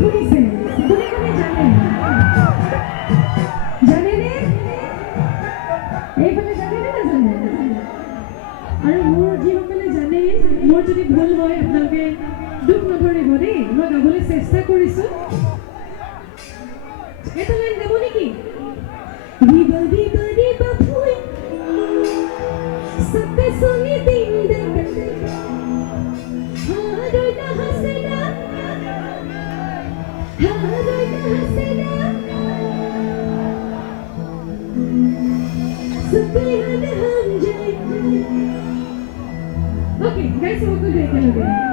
ঘুৰিছে কোনে কোনে জানে জানেনে এইফালে জানে নে নাজানে আৰু মোৰ যিসকলে জানে মোৰ যদি ভুল হয় আপোনালোকে দুখ নধৰিব দেই মই গাবলৈ চেষ্টা কৰিছোঁ এটা লাইন গাব নেকি Riba riba riba pui Sampai sunyi tindak Haroy na hasena Haroy na hasena Sampai hana hamjay Okay, guys, we'll go back a little bit.